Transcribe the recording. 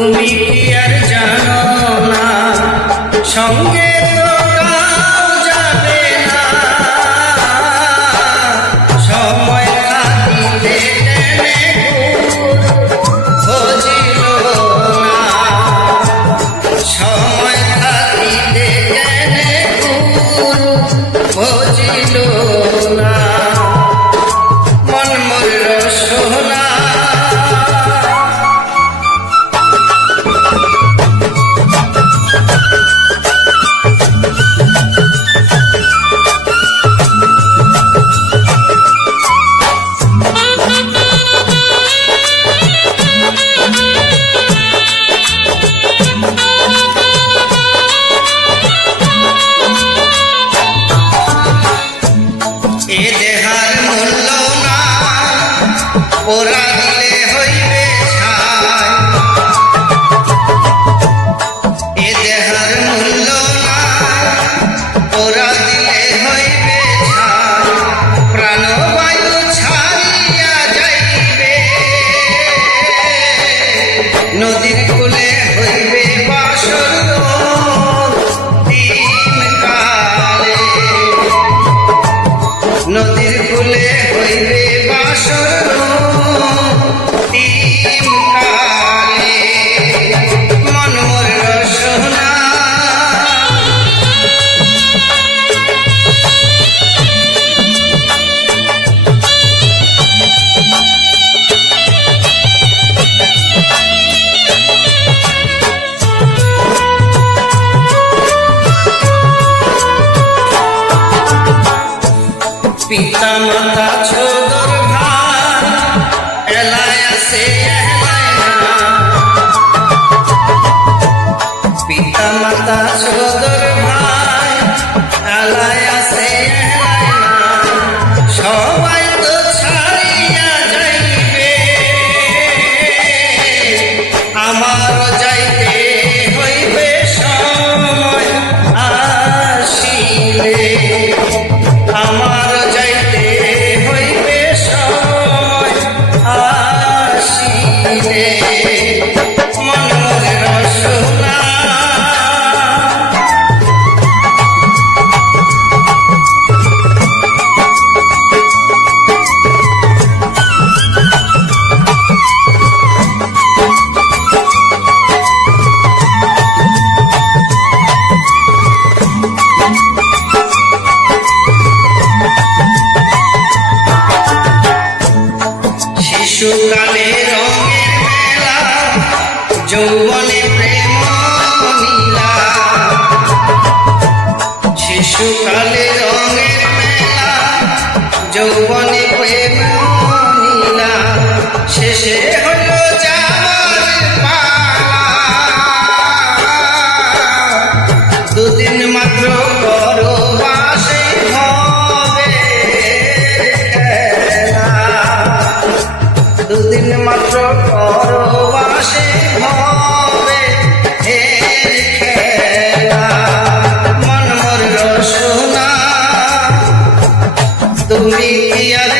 তুমি কি আর জানো না সঙ্গে তো কাউ যাবে না, সময় থাকিতে টেনে বুঝিল না, সময় থাকিতে টেনে বুঝিল না, মন মোর রসনা এ দেহার মূল্য না পোড়া দিলে হইবে ছাই, এ দেহার মূল্য না পোড়া দিলে হইবে ছাই, প্রাণবায়ু ছাড়িয়া যাইবে, নদীর কূলে হইবে বাসর দিন কালে, নদীর কূলে হইবে বাসর দিন কালে, মন মোর রসনা পিতা মাতা ছোদর ভাই এলায় আসে এলায় না, পিতা মাতা ছোদর ভাই এলায় আসে এলায় না, সবাই তো ছাড়িয়া যাইবে, আমারও যাইতে হইবে সময় আসিলে, আমার যাইতে হইবে সময় আসিলে, মন মোর রসনা শিশুকালে রঙের মেলা যৌবনে প্রেম নীলা, শিশুকালে রঙের মেলা যৌবনে প্রেম নীলা, শেষে হল যাবার পালা, দুদিন মাত্র করো বাসে হবে খেলা, দুদিন মাত্র পরবাসে হবে এর খেলা, মন মোর রসনা তুমি কি আর